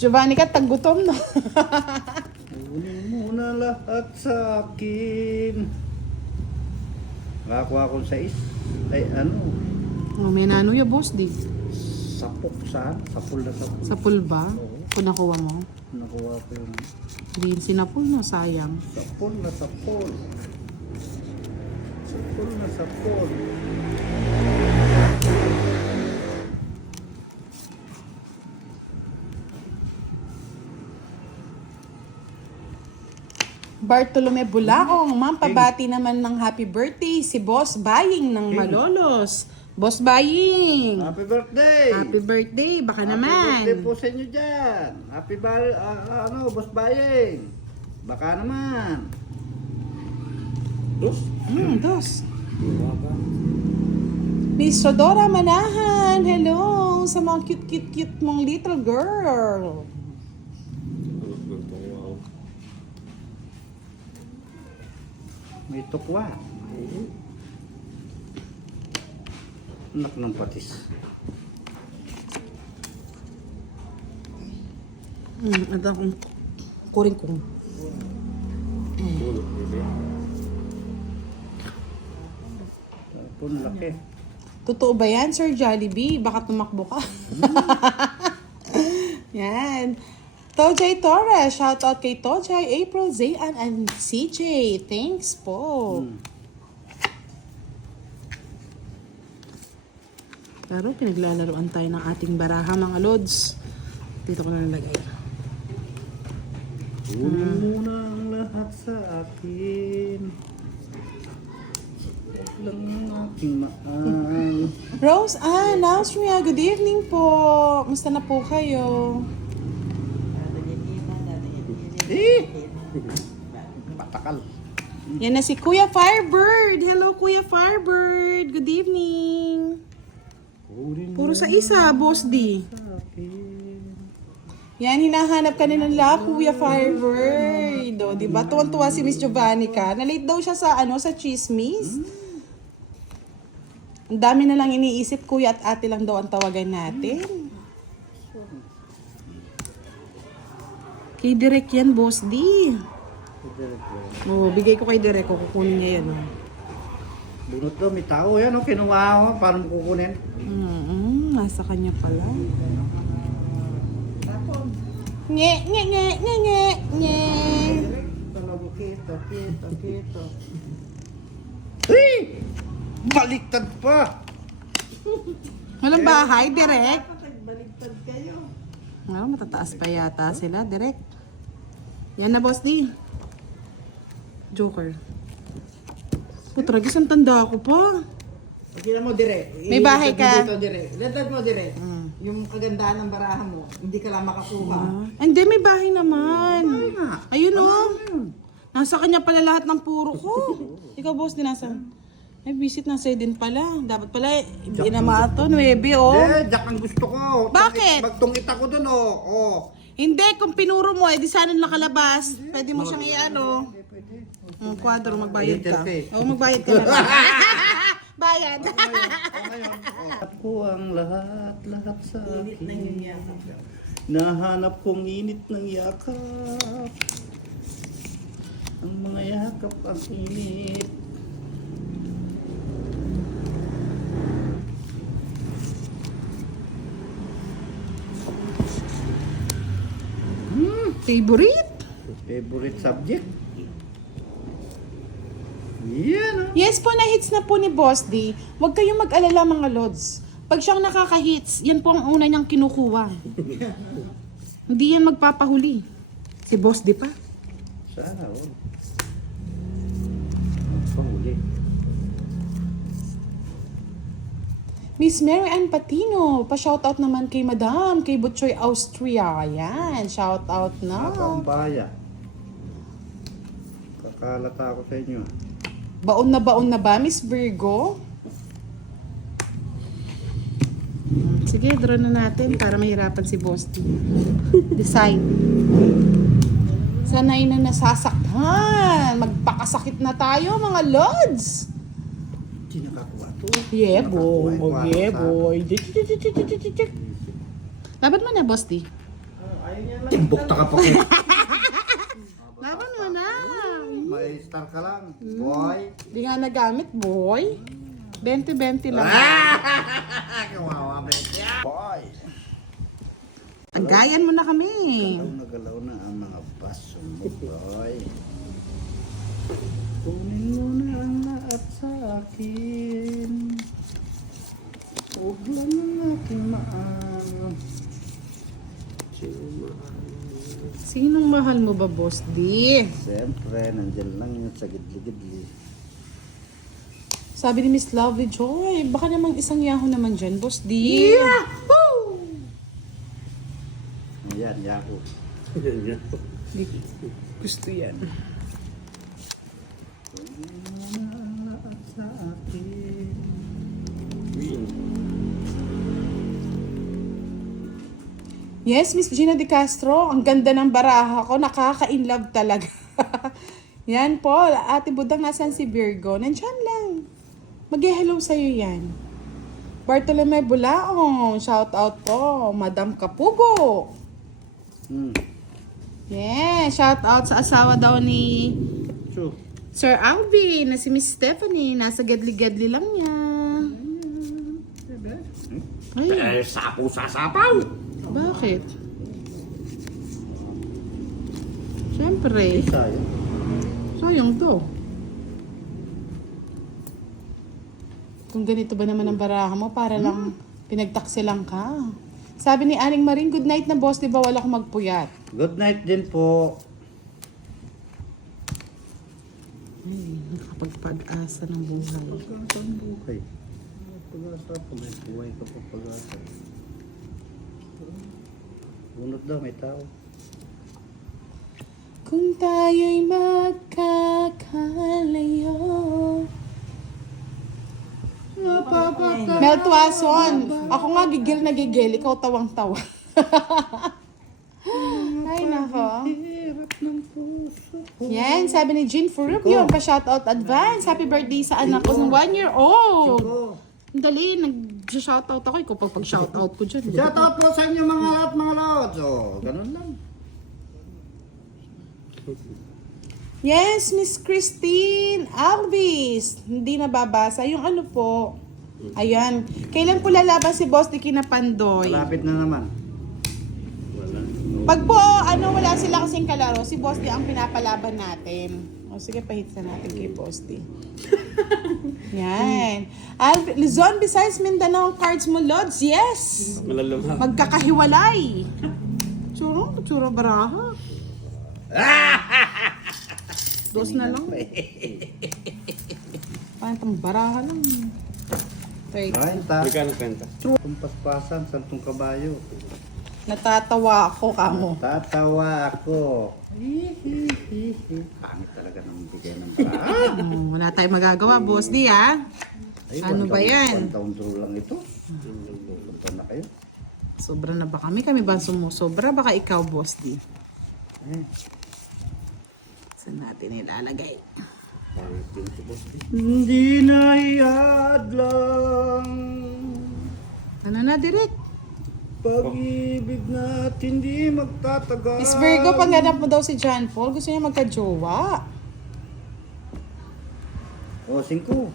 Giovanni ka, taggutom na. Kunin mo na lahat sa akin. Nakakuha akong 6. Ay, ano? Oh, may nano ya, boss, di. Sapok saan? Sapul na sapul. Sa pool ba? Oo. Kung nakuha mo. Nakuha ko yung Hindi yun sinapul, no? Sayang. sapul na sapul. Sapul na sapul. Bartolome Bulaong, ma'am, pabati naman ng happy birthday si Boss Baying ng Malolos. Boss Baying! Happy birthday! Happy birthday, baka Happy naman. birthday po sa inyo dyan. Boss Baying. Baka naman. Dos? Dos. Miss Sodora Manahan, hello sa mga cute mong little girl. May tukwa. Anak ng patis. Ito akong kuring kong. Tapon laki. Totoo ba yan, Sir Jollibee? Baka tumakbo ka. Yan. Tojay Torres, shout out kay Tojay, April, Zayan, and CJ. Thanks po. Pero pinaglalaroan tayo ng ating baraha, mga lods. Dito ko na nalagay. Kunin mo na ang lahat sa akin. Huwag lang ang aking mahal. Rose Ann, Austria, good evening po. Musta na po kayo? Patakal. Yan na si Kuya Firebird. Hello, Kuya Firebird. Good evening. Kunin mo Puro sa isa, Boss D. sa akin. Yan, hinahanap ka nila, Kuya Firebird. O, diba? Tuwan-tuwa si Miss Giovanni ka. Nalate daw siya sa, sa chismis. Ang dami na lang iniisip, Kuya at Ate lang daw ang tawagan natin. Kay Direk yan, Boss D. O, bigay ko kay Direk. Kukunin niya yan. Bunot daw, may tao yan. Kinuha ko. Paano mo kukunin? Nasa kanya pala. Nye, nye, nye, nye, nye, nye. Talaga kita. Hey! Baliktad pa! Walang bahay, Direk. Baliktad kayo. Matataas pa yata sila, Direk. Yan na, Boss D. Joker. Putragis, ang tanda ako pa. Pagkira mo, dire. May bahay ka. Dito, dire. Letad mo, dire. Yung kagandahan ng barahan mo, hindi ka lang makakuha. Hindi, may bahay naman. nga. Ayun o. Nasa kanya pala lahat ng puro ko. Ikaw, Boss, din nasa. Ay, visit na sa'yo din pala. Dapat pala, inama ito, 9 o. Jack ang gusto ko. Bakit? Magtungit ako dun, Hindi, kung pinuro mo, edi sana nakalabas. Pwede mo siyang i-ano. Kwadro, magbayad ka. Oo, magbayad ka na lang. Bayad. Ako ang lahat sa akin. Nahanap kong init ng yakap. Ang mga yakap ang init. Favorite? Favorite subject? Yan Yes po, na-hits na po ni Boss D. Huwag kayong mag-alala, mga lods. Pag siyang nakaka-hits, yan po ang una niyang kinukuha. Hindi yan magpapahuli. Si Boss D pa. Sana, Pahuli. Miss Mary Ann Patino, pa-shoutout naman kay Madam, kay Butchoy Austria. Yan, shoutout na. Ako ang baya. Kakalata ako sa inyo. Baon na ba, Miss Virgo? Sige, draw na natin para mahirapan si Boss D. Decide. Sanay na nasasaktan. Magpakasakit na tayo, mga lods. Hindi nakakuha to. Yeah, boy. Nakakuha, Yeah, sa- boy. Labat mo na, Boss D. Bukta ka pa ko. Laban mo na. May star ka lang. Boy. Di nga nagamit, boy. 20-20 lang. Kawawa ba? Boy. Tagayan mo na kami. Galaw na ang mga baso mo, boy. Kunin mo na ang lahat sa akin. Huwag lang ang aking maano. Sinong mahal mo ba, Boss D? Siyempre, nandyan lang yun sa gidli-gidli. Sabi ni Miss Lovely Joy, baka namang isang yaho naman dyan, Boss D. Woo! Yan, yako. Gusto yan. Kunin mo na ang lahat sa akin. Yes, Miss Gina De Castro, ang ganda ng baraha ko, nakaka-inlove talaga. Yan po, Ate Budang, nasan si Virgo? Nandyan lang. Mag-hello sa'yo yan. Bartolome Bulaong, shout out po. Madam Kapugo. Yeah, shout out sa asawa daw ni True. Sir Alvin, na si Miss Stephanie. Nasa gedli-gedli lang niya. Ay, Sapo sa sapaw! bakit? Siyempre. Sayang. Sayang to. Kung ganito ba naman ang baraha mo, para lang pinagtaksi lang ka. Sabi ni Aling Maring, good night na boss, di ba wala akong magpuyat? Good night din po. Ay, nakapagpag-asa ng buhay. Pag-asa ang buhay. Pag-asa pa, may buhay ka pa pag-asa. Bunot daw, may tao. Kung tayo'y magkakalayo. Mel Tuason, ako nga gigil na gigil, ikaw tawang-tawa. Ay, nako. Hirap ng puso ko. Yan, sabi ni Jean Furubio, pa-shoutout advance. Happy birthday sa anak ko ng 1-year-old. Ang dali, nag-shoutout ako. Ikaw pag-shoutout ko dyan. Shout out po sa inyo mga lahat mga lods. Oh, ganun lang. Yes, Miss Christine Alvis. Hindi nababasa. Yung ano po. Ayan. Kailan po lalaban si Boss Dicky na Pandoy? Malapit na naman. Pag po, wala sila kasing kalaro, si Boss D ang pinapalaban natin. O sige, pahitsa natin kay Boss D. Yan. Luzon, Visayas, Mindanao ang cards mo, Lods. Yes! Magkakahiwalay. Tsura baraha. Dos na lang. Pantang baraha lang. Okay. Ay, ta. Magkano kwenta? Itong paspasan, santong kabayo. Natatawa ako, kamo. Tatawa ako. Pangit talaga ng bigay ng paraan. Wala tayong magagawa, Boss D, ha? Ano ba yan? 1 taon true lang ito. Punta na kayo. Sobra na ba kami? Kami ba sumusobra? Baka ikaw, Boss D. Saan natin ilalagay? Hindi na iadlang Ano na, direct? pag-ibig natin di magtatagal. Miss Virgo, pangganap mo daw si John Paul. Gusto niya magka-jowa. O, 5.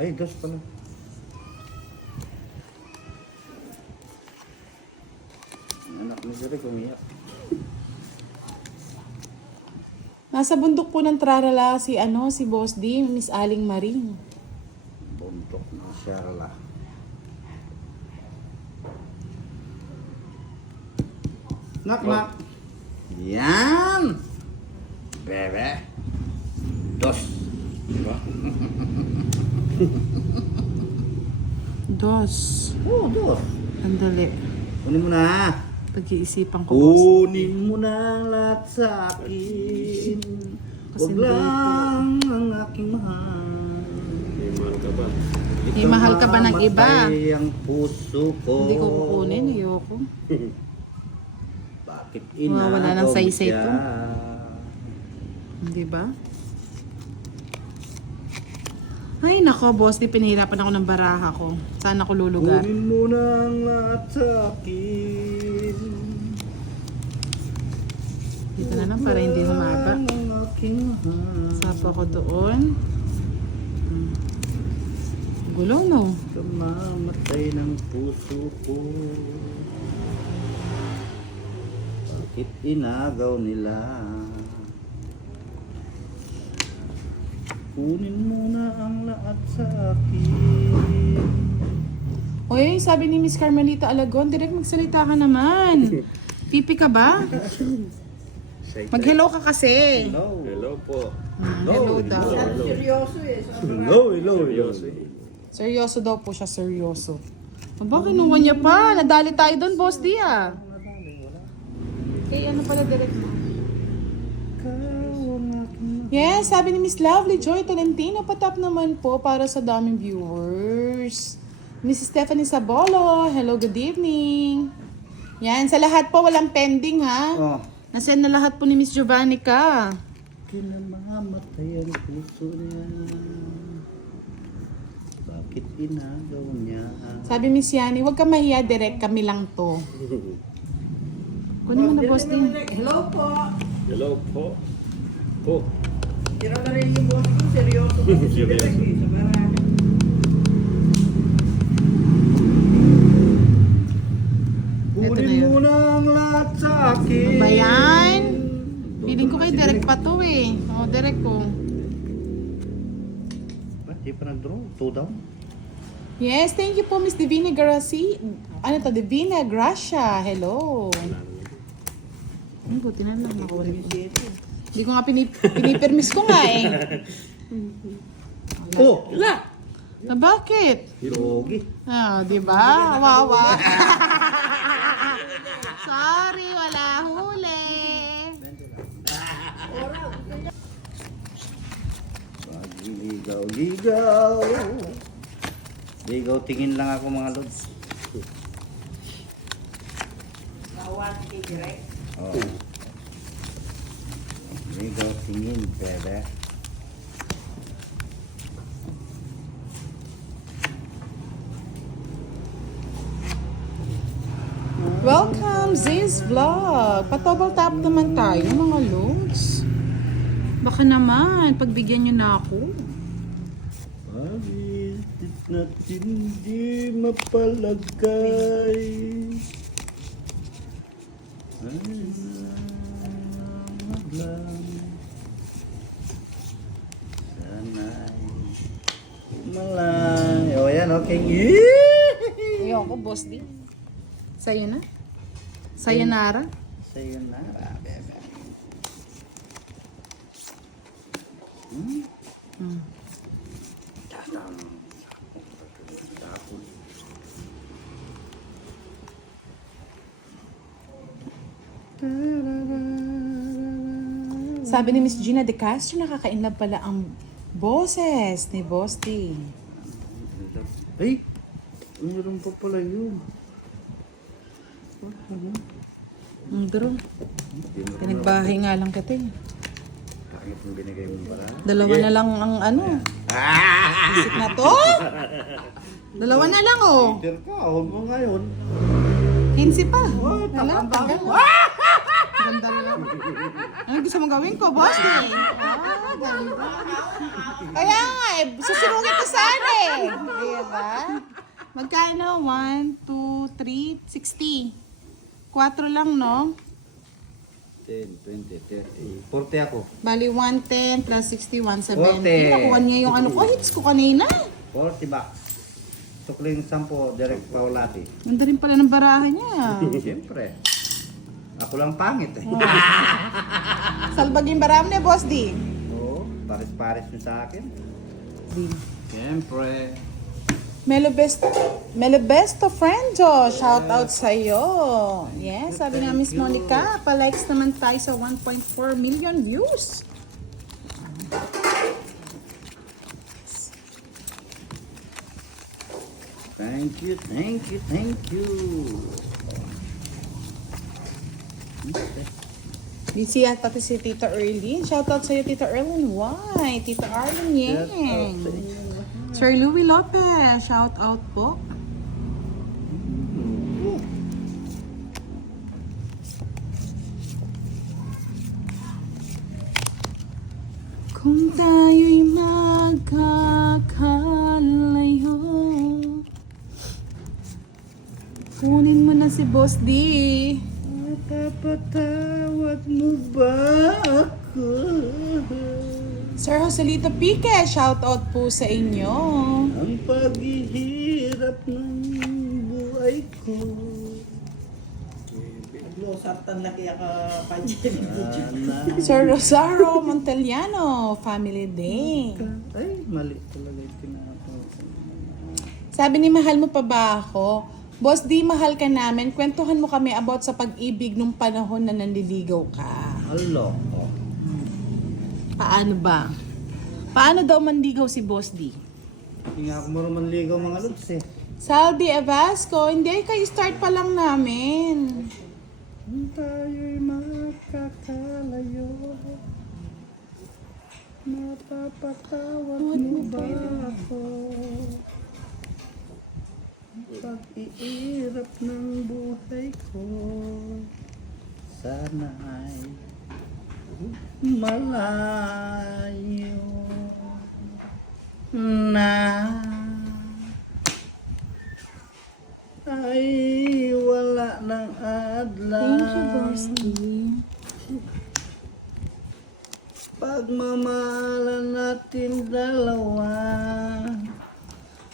Ay, 2 pala. Ang anak ni Zurek umiyak. Nasa bundok po ng Trarala si Boss D, Miss Aling Maring. Bundok ng Sharla. Knock. Yan! Bebe. 2. Diba? Dos. Oh, 2. Andali. Kunin mo na. Pag-iisipan ko, Boss. Kunin mo na ang lahat sa akin. Kasi Huwag lang ang aking mahal. May mahal ka ba? May mahal ka ba ng iba? Mamatay ang puso ko. Hindi ko kukunin, ayoko. Bakit Wala inagaw ng mo saysay siya? to. Hindi ba? Ay, nako, Boss D, pinahirapan ako ng baraha ko. Saan ako lulugar? Kunin mo na ang lahat sa akin. na lang para hindi humaba. Ang aking mahal. Sapo ko doon. Gulo, no? Kamamatay ng puso ko. Bakit inagaw nila? Kunin mo na ang lahat sa akin. Oy, sabi ni Miss Carmelita Alagon, direct magsalita ka naman. Pipi ka ba? Mag-hello ka kasi. Hello. Hello po. Hello daw. Seryoso eh. Hello. Seryoso eh. Seryoso daw po siya, seryoso. Aba, kinuha niya pa. Nadali tayo doon, Boss Dia. Eh, ano pala direct mo? Yes, sabi ni Miss Lovely Joy Tolentino, patap naman po para sa daming viewers. Miss Stephanie Sabolo, hello, good evening. Yan, sa lahat po, walang pending ha. Oh. Nasend na lahat po ni Miss Giovannica. Kinamamatay ang puso niya. Bakit inagaw niya? Sabi Miss Yani, huwag ka mahiya, direct kami lang to. Kunin mo na, Boss Dia. Hello po. Hello po. Po. Tira na rin yung boss ko. Seryoso po. Seryoso. Sa baraha. Kunin yun. mo na ang lahat sa akin. Ba yan? Feeling ko kay direct pa to eh. O, direct ko. Ba't di pa nag-draw? 2 down? Yes, thank you po, Miss Divina Gracia. Ano to? Divina Gracia. Hello. Ay, buti na lang nakuha ko. Hindi ko nga pinipermis ko nga eh. Oh! Na bakit? Yogi. Ah, di ba? Wawa. Sorry, wala huli. Ligaw. Ligaw, tingin lang ako mga lods. Nakuha si direct. Oh. Ligaw, tingin, bebe. Welcome, Ziz Vlog. Patouble tap naman tayo, mga lods. Baka naman, pagbigyan nyo na ako. Bakit natin di mapalagay? Salamat lang. Sana'y malay. O yan, okay. Ayoko, Boss D. Sa'yo na. Sayonara. Sayonara, bebe. Sabi ni Miss Gina De Castro, nakaka-inlove pala ang boses ni Boss D. Ay! Mayroon pa pala yun. Bro, pinagbahay nga lang kita eh. Bakit yung binigay mo para? Dalawa na lang ang ano. Isip na to? Dalawa na lang oh. Peter ka, huwag mo ngayon. 15 pa. Wala, tagal. Ganda lang. Ano gusto mong gawin ko, Boss D? Ganda. Kaya nga eh, susurungin ko sana eh. Diba? Magkano? 1, 2, 3, 60. 4 lang, no? 10, 20, 30, 40 ako. Bali, 110 plus 60, 170. 40. Nakuha niya yung ano ko. Hits ko kanina. 40 bucks. Sukling 10, direct Paulati. Ganda rin pala ng barahan niya. Siyempre. Ako lang pangit eh. Salbag yung barahan niya, Boss D. Oo, pares-pares nyo sa akin. D. Siyempre. Melo Besto friend, shout out sa iyo. Yes, sabi nga Miss Monica, pa-likes naman tayo sa 1.4 million views. Thank you. Busy at pati si Tita Erlyn. Shout out sa iyo, Tita Erlyn. Why? Tita Arlyn Yang. Sir Louie Lopez, shout out po. Kung tayo'y magkakalayo, kunin mo na si Boss D. Mapapatawad mo ba ako? Sir Joselito Pique, shoutout po sa inyo. Ang paghihirap ng buhay ko. Sartan laki ka panjin. Sana. Sir Rosario Montellano, Family Day. Ay, mali talaga yung tinatawag. Sabi ni mahal mo pa ba ako? Boss D, mahal ka namin. Kwentuhan mo kami about sa pag-ibig nung panahon na nanliligaw ka. Hello. Paano ba? Paano daw manligaw si Boss D? Hindi nga ako marunong ligaw mga lods eh. Saldi Evasco, hindi kayo start pa lang namin. Kung tayo'y makakalayo, mapapatawad mo ba ako? Pag-iirap ng buhay ko, sana ay malayo na. Ay wala ng adlaw. Thank you, Boss D. Pagmamahalan natin dalawa,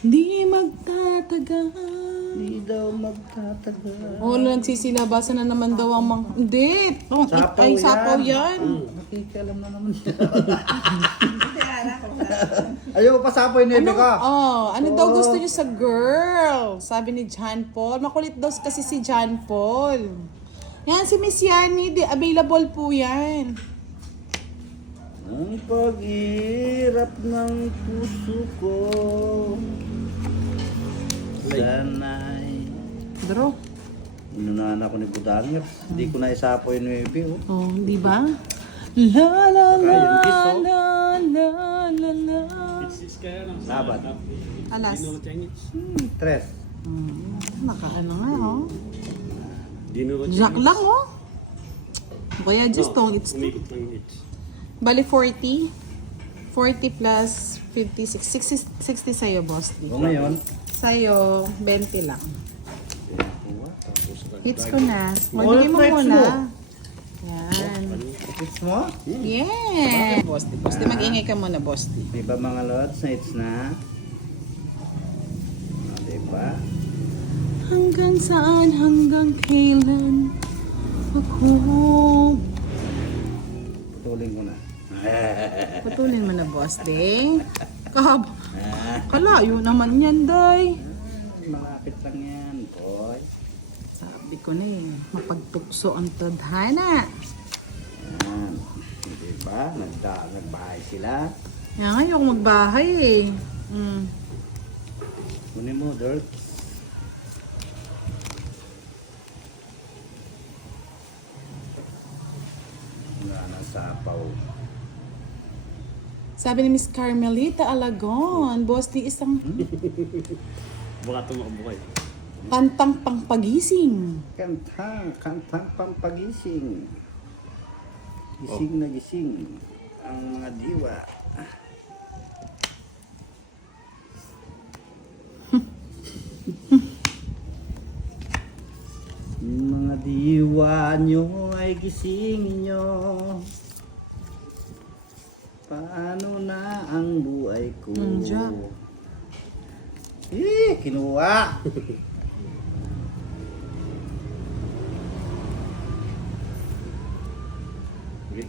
Di magtatagal. di daw magtatagal. Oh, nagsisilabasan na naman daw ang mga... Hindi! Sapaw Ay, yan. sapaw yan. Nakikialam na naman siya. Ayaw pa sapoy nebe ka. Ano daw gusto niyo sa girl? Sabi ni John Paul. Makulit daw kasi si John Paul. Yan, si Miss Yani, available po yan. Ang paghirap ng puso ko, sana'y... Bro. Inunahan ako ni Budanger. Hindi ko na isapoy nebe. Oh, di ba? La la la Kaya yung kiss, oh. la la la la. It's kaya lang. Laban. Alas. Tres. Nakaano nga, oh. Dinuro Jack lang, oh. Kaya just tong it's Umikot lang yung hits. bali 40. 40 plus 56. 60 sa'yo, Boss D. O ngayon, Sa'yo, 20 lang. Hits ko na. All Magbigay mo flex muna. mo. Yan. hits mo? Yeah. Boss D. Boss D, mag-ingay ka muna, Boss D. May ba mga lods na hits na? Diba? Hanggang saan, hanggang kailan ako... Putulin ko na. Putulin mo na, Boss D. Kalayo naman yan, Day. Malapit lang yan, boy. Sabi ko na eh, mapagtukso ang tadhana. Yan. Diba? Nagbahay sila. Yan nga, ayoko magbahay eh. Kunin mo, Dirk. Wala na sapaw. Sabi ni Miss Carmelita Alagon, Boss D, isang Baka tumakbo kayo. kantang pangpagising. Kantang pampagising. Gising na gising. Ang mga diwa. Mga diwa nyo ay gising nyo. Paano na ang buhay ko? Nandiyan. Kinuha! Okay.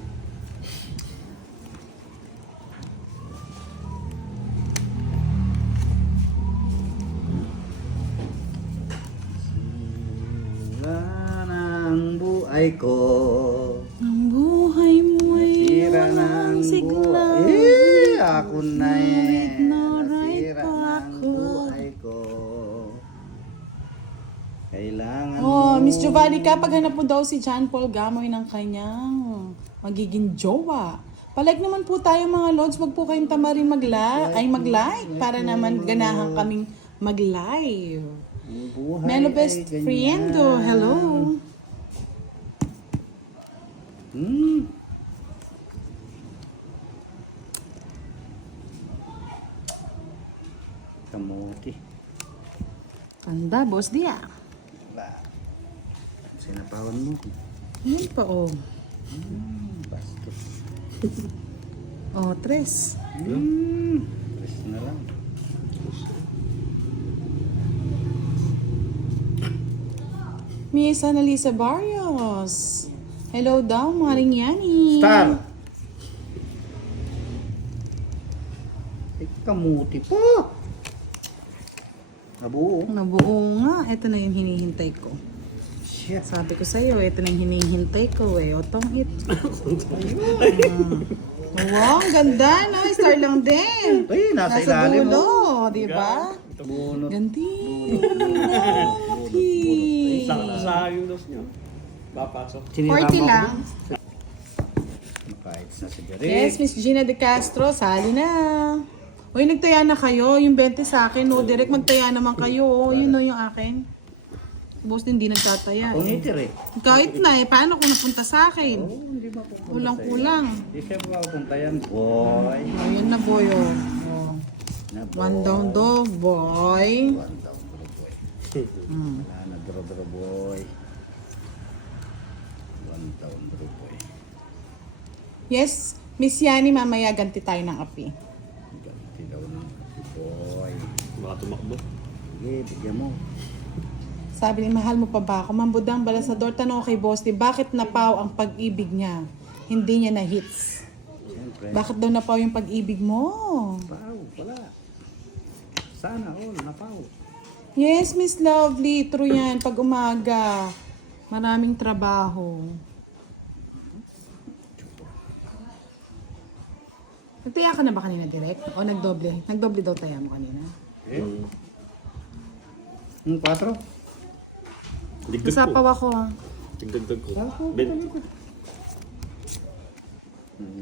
Sira na ang buhay ko. Ang buhay mo'y Nasira ng walang sigla. buhay. Ako na Right eh. na right Nasira pa ng ako. buhay ko. Kailangan Oh, Miss Giovanni, kapag hanap mo daw si John Paul Gamoy ng kanyang magiging jowa. Palike naman po tayo mga lords, wag po kayong tamarin mag-like para naman ganahan kaming mag-live. ang buhay Melo ay best ganyan. friendo, hello. Ganda, boss dia. Sinapawan mo. Yan pa, oh. Bastos. Oh, tres. Tres na lang. Miss Annalisa Barrios. Hello daw, Maring Yani. Star! Kamuti po! Nabuo. Nabuo nga. Ito na yung hinihintay ko. Shit. Sabi ko sa'yo, ito na yung hinihintay ko eh. Otong it. Wow, ang ganda, no? Star lang din. Ay, nasa ilalim mo. dulo, di ba? Bunot. Ganti. Sa yung dos niyo. Papasok. 40 lang. Kahit sa sigaret. Yes, Miss Gina De Castro, sali na. Uy, nagtaya na kayo. Yung 20 sa akin, no? Direct magtaya naman kayo. Oh. Yun, no, yung akin. Boss din, hindi nagtataya. Kung Eh. itir eh. Kahit na eh, paano kung napunta sa akin? Oo, hindi mapupunta Kulang-kulang. Hindi siya mapupunta yan. Boy. Ayun na, boy, oh. Oh. Na One down dog, boy. One down, bro, boy. Wala na, bro, boy. One down, bro, boy. Yes, Miss Yani, mamaya ganti tayo ng api. Ganti daw ng boy. Baka tumakbo. Sige, bigyan mo. Sabi ni, mahal mo pa ba ako? Mambudang balasador, tanong ko kay Boss, di bakit napaw ang pag-ibig niya? Hindi niya na-hits. Siyempre. Bakit daw napaw yung pag-ibig mo? Napaw, wala. Sana all, napaw. Yes, Miss Lovely. True yan. Pag umaga, maraming trabaho. Nagtaya ka na ba kanina direct? O nagdoble? Nagdoble daw taya mo kanina? Eh? 4? Digdag ko. Isapaw ako ha. Digdag ko. Ben.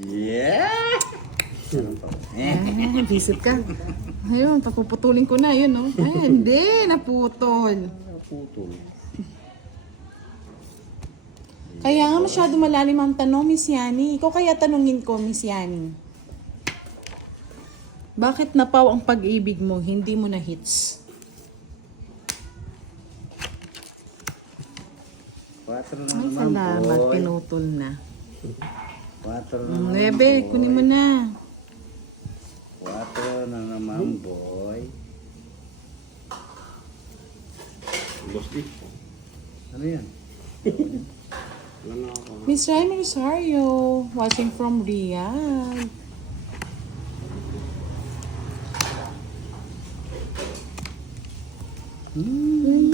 Yeah! Visit ka. Ayun, papuputulin ko na. Yun, no? Ay, hindi. Naputol. Putol. Kaya nga masyado malalim ang tanong, Miss Yani. Ikaw kaya tanungin ko, Miss Yani. Bakit napaw ang pag-ibig mo, hindi mo na hits? 4 na Ay, naman, salamat. boy. Pinutol na. 4 na naman, 9, kunin mo na. 4 na naman, boy. Boss di. Ano yan? Wala na ako. Miss Raimi Rosario, watching from Riyadh.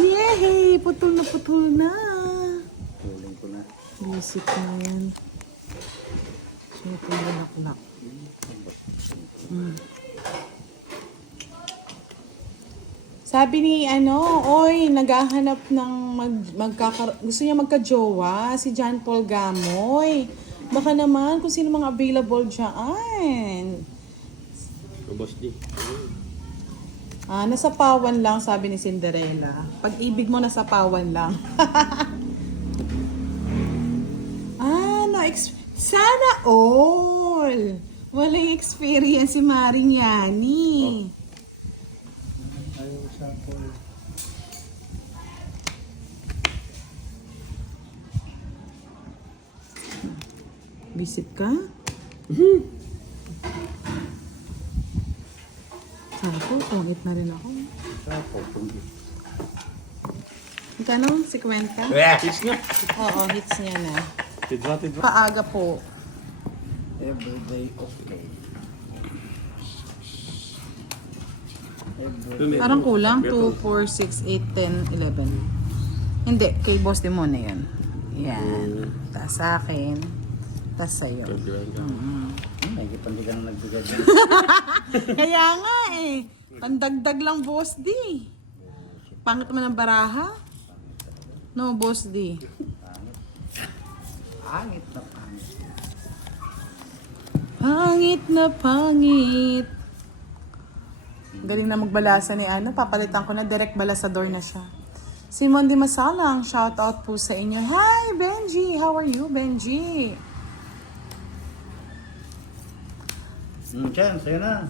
Yay! Putol na putol na. Tuling ko na. Visit na yan. Siyempre laklak. Sabi ni oy, naghahanap ng gusto niya magka-jowa, si John Paul Gamoy. Baka naman kung sino mga available dyan. Boss di. Nasa pawan lang, sabi ni Cinderella. Pag-ibig mo, nasa pawan lang. Sana all! Walang experience si Maring Yani. Ayaw sa boy. Visit ka? Sapo, tungit na rin ako. Sapo, tungit. Magkano? 50? Hits na. Oo, hits niya na. Tidra, tidra. Paaga po. Everyday okay. Everyday. Parang kulang. 2, 4, 6, 8, 10, 11. Hindi, kay Boss Demone yun. Yan. Tapos sa akin. Tapos sa'yo. Nagipandi ka na nagbigay dyan. Kaya nga eh. Pandagdag lang, Boss D. Pangit naman ang baraha. No, Boss D. Pangit na pangit. Pangit na pangit. Galing na magbalasa ni Papalitan ko na, direct balasador na siya. Simon Di Masalang, shout out po sa inyo. Hi, Benji! How are you, Benji? Diyan, sa'yo na.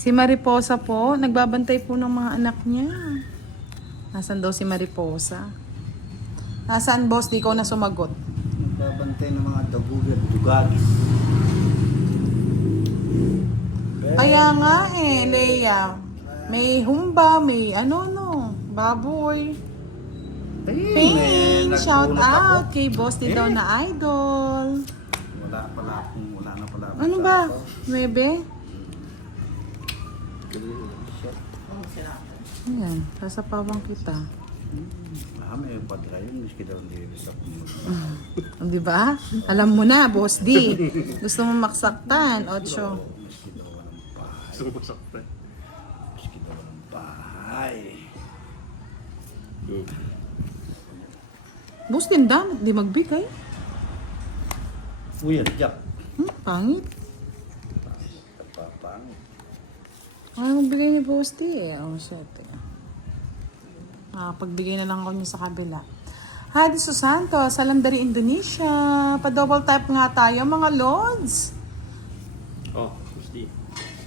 Si Mariposa po, nagbabantay po ng mga anak niya. Nasaan daw si Mariposa? Nasaan, boss? Di ko na sumagot. Nagbabantay ng mga dugagis. Kaya nga eh, Leia. May humba, may baboy. Pain, shout out kay boss din daw na idol. Wala na pala akong Ano ba? 9? Ayan, sasapawang kita. May padra yun, miski daw hindi sa Di ba? Alam mo na, boss D. Gusto mo maksaktan, 8. Miski daw walang bahay. Sumasaktan. Miski daw walang bahay. Boss din dapat di magbigay. Uy, Jack. Pangit. Kapapangit. Ano magbigay ni boss D eh. Oh, shit. Pagbigay na lang ako niya sa kabila. Hadi Susanto, Salam dari Indonesia. Pa-double tap nga tayo mga lords. Oh, Gusti.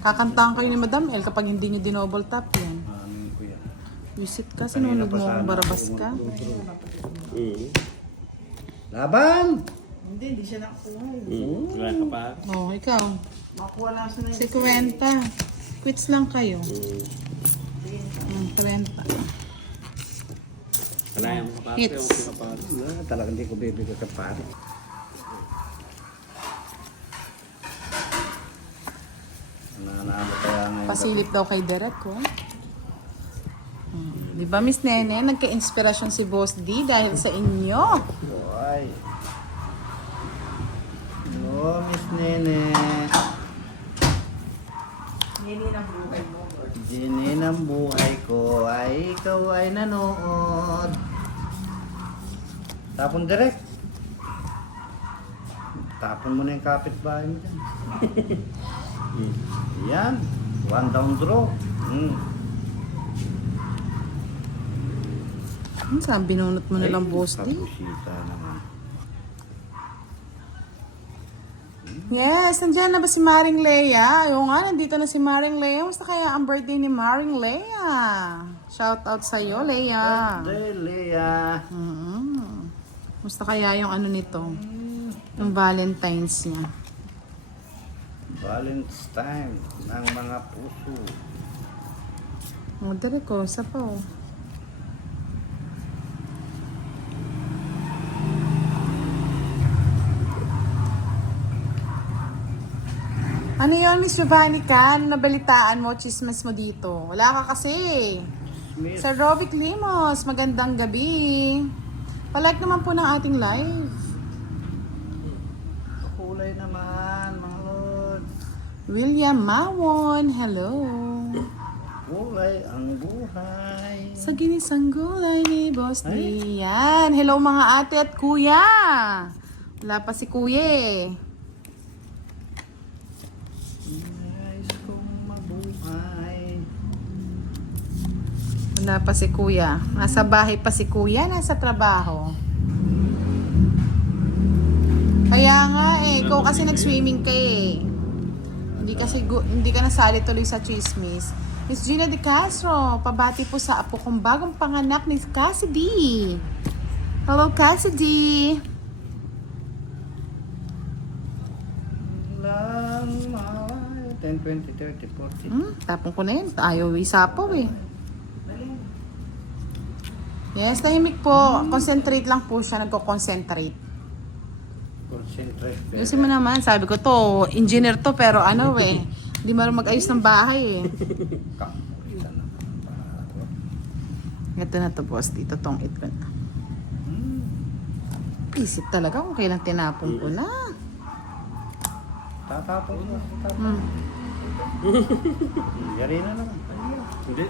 Kakantahan kayo ni Madam El kapag hindi niyo dinouble tap yan. Ano ko yan? Visit ka, sinunod mo akong barabas ka. Laban! Hindi siya nakakuha. Wala ka pa. Oh, ikaw. Makuha lang siya na Si Kwenta. Quits lang kayo. 30. Wala yung kapatid. Hits. Yung kapatid. Talagang hindi ko bibigay sa pare. Nanalo kaya ngayon. Pasilip daw kay Derek ko. Di ba, Miss Nene? Nagka-inspirasyon si Boss D dahil sa inyo. Boy. Hello, Miss Nene. Nini ng buhay mo. Dini ng buhay ko ay ikaw ay nanood. Tapon direct. Tapon mo na yung kapitbahay mo dyan. Yan. 1 down draw. Saan binunot mo na lang, Boss D? Pagkusita naman. Yes, nandiyan na ba si Maring Leia? Yung nga, nandito na si Maring Leia. Basta kaya ang birthday ni Maring Leia? Shout out sa'yo, Leia. Birthday, Leia. Basta kaya yung nito? Yung Valentine's niya. Valentine's time ng mga puso. O, Derek ko, isa pa oh. Ano yun, Miss Giovanni ka? Ano nabalitaan mo, chismes mo dito? Wala ka kasi. Smith. Sir Rovic Limos, magandang gabi. Palike naman po ng ating live. Kulay naman, mga lord. William Mawon, hello. Kulay ang buhay. Sa ginisang gulay ni Boss D. Yan. Hello mga ate at kuya. Wala pa si kuya eh. Nais kong mabuhay. Wala pa si kuya. Nasa bahay pa si kuya, nasa trabaho. Kaya nga eh, ikaw kasi nag-swimming ka eh. Hindi ka nasali tuloy sa chismis. Miss Gina De Castro, pabati po sa apo kong bagong panganak ni Cassidy. Hello Cassidy. Lang mahal. 10, 20, 30, 40. Tapon ko na yun. Ayaw isapaw eh. Yes, tahimik po. Concentrate lang po siya. Nagko-concentrate. Concentrate. Ayusin mo naman. Sabi ko to, engineer to pero hindi marunong mag-ayos ng bahay eh. Kapulitan naman. Ito na to boss. Dito tong it ko na. Isip talaga kung kailan tinapon ko na. Tatapon mo. Yari na naman. Hindi.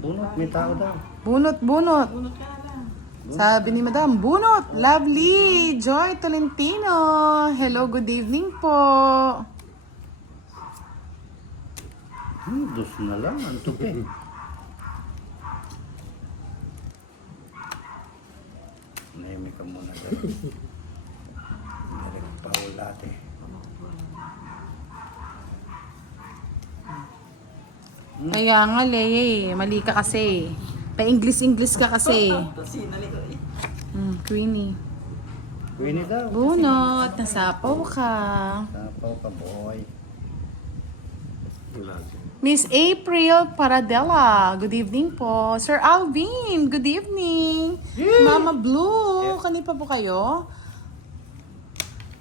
Bunot, may tao daw. Bunot. Sabi ni Madam, bunot. Lovely. Joy Tolentino. Hello, good evening po. Dos na lang. Ang tupi. Nahimik ka muna dyan. Meron Paul ate. Kaya nga, Leye. Mali ka kasi. Pa-English-English ka kasi. Queenie. Queenie daw. Bunot, nasapaw ka. Tapaw ka, boy. Miss April Paradela, good evening po. Sir Alvin, good evening. Mama Blue, kanina pa po kayo?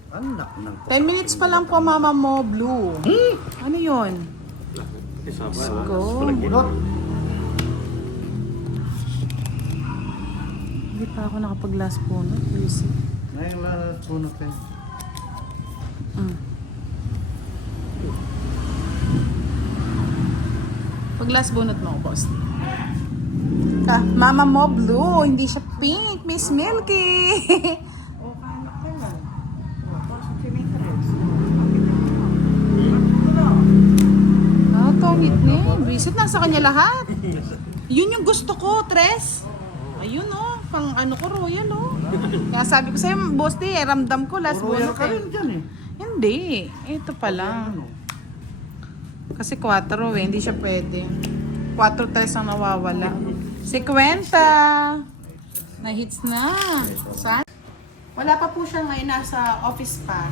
Anak ng 10 minutes pa lang po, Mama mo, Blue. Ano yun? Go. Hindi pa ako nakapag-last po, no? Busy. Ngayon lang punot eh. Pag last bunot mo, boss. Mama mo, blue. Hindi siya pink. Miss Milky. O, kanak ka lang. O, tapos si Chimitres. Tongit na. Visit na sa kanya lahat. Yun yung gusto ko, Tres. Ayun, oh. Pang ano ko, royal, oh. Kaya sabi ko sa'yo, boss, ramdam ko last Royal bunot ka rin eh. dyan eh. Hindi. Ito pa lang. Kasi 4 eh, hindi siya pwede. 4-3 ang nawawala. 50! Na-hits na. Saan? Wala pa po siya ngayon, nasa office pa.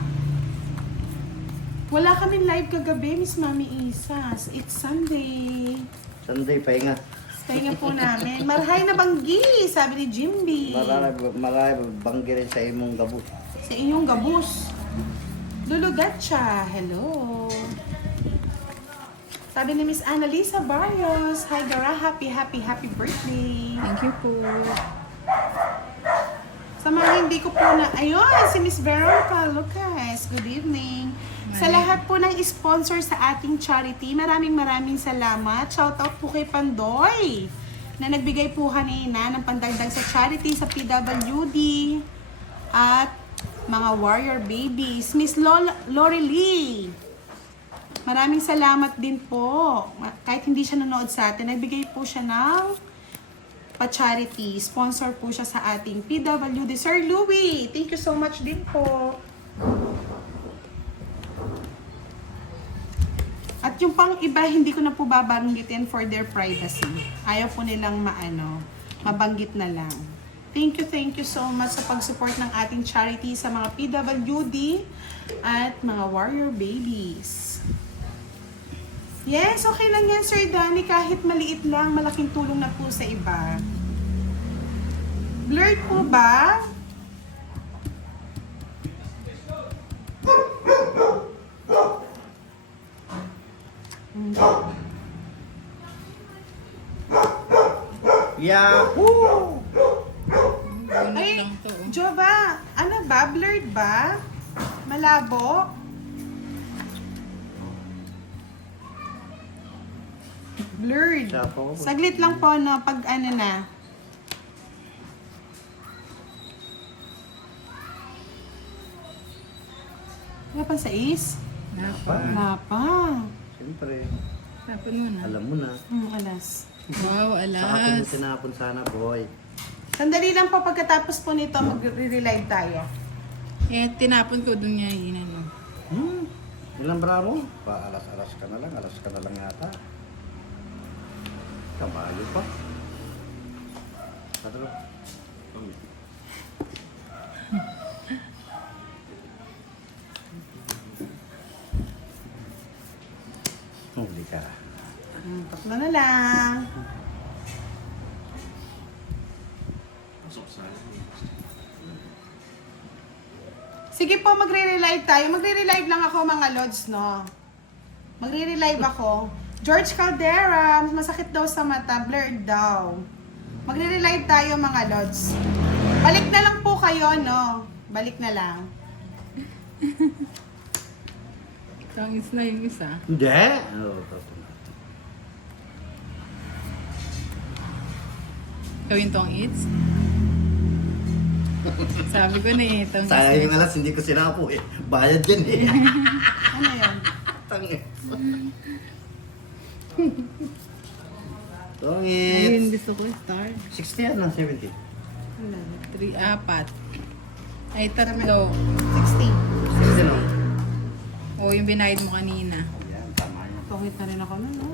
Wala kaming live kagabi, Miss Mami Isa. It's Sunday. Sunday, pahinga. Pahinga po namin. Marhay na banggi, sabi ni Jimby. Marami banggi rin sa imong gabot. Sa inyong gabus. Lulugat siya. Hello. Sabi ni Miss Annalisa Barrios, hi Gara, happy birthday. Thank you po. Sa mga hindi ko po na, ayun, si Miss Veronica Lucas, good evening. Sa lahat po ng sponsor sa ating charity, maraming salamat. Shoutout po kay Pandoy, na nagbigay po kanina ng pandagdag sa charity sa PWD at mga warrior babies. Miss Lori Lee, maraming salamat din po. Kahit hindi siya nanood sa atin, nagbigay po siya ng pa-charity. Sponsor po siya sa ating PWD. Sir Louie, thank you so much din po. At yung pang iba, hindi ko na po babanggitin for their privacy. Ayaw po nilang mabanggit na lang. Thank you so much sa pag-support ng ating charity sa mga PWD at mga warrior babies. Yes, okay lang yan, Sir Danny. Kahit maliit lang, malaking tulong na po sa iba. Blurred po ba? Yahoo! Ay, Jova, ano ba? Blurred ba? Malabo? Blurred. Sapaw. Saglit lang po, no? Pag ano na. Wala pa sa is? Wala pa. Siyempre, Tapon mo na. alam mo na. Alas. Wow, Sa akin mo alas. tinapon sana, boy. Sandali lang po pagkatapos po nito, magre-relive tayo. Eh, tinapon ko dun niya yun, ano. Ilang bravo? Alas ka na lang yata. Kabayo pa. Ano? Huli ka. Tatlo na lang. Sige po, magre-relive tayo. Magre-relive lang ako mga lods, no? Magre-relive ako. George Caldera, masakit daw sa mata, blurred daw. Magre-relive tayo mga lods. Balik na lang po kayo, no? Balik na lang. Tangis na yung isa. Hindi. Oo, Gawin tong eats. Sabi ko na eh, itong sayang yung alas, hindi ko sinapo eh. Bayad yan eh. Ano yun? Tangis. Ayun, Tungit. gusto ko, star. 60 yan na, 70. 3, 4. Ay, 3. 60. 60 no? O, yung binayad mo kanina. Yan, tama yan. Pangit na rin ako nun, no?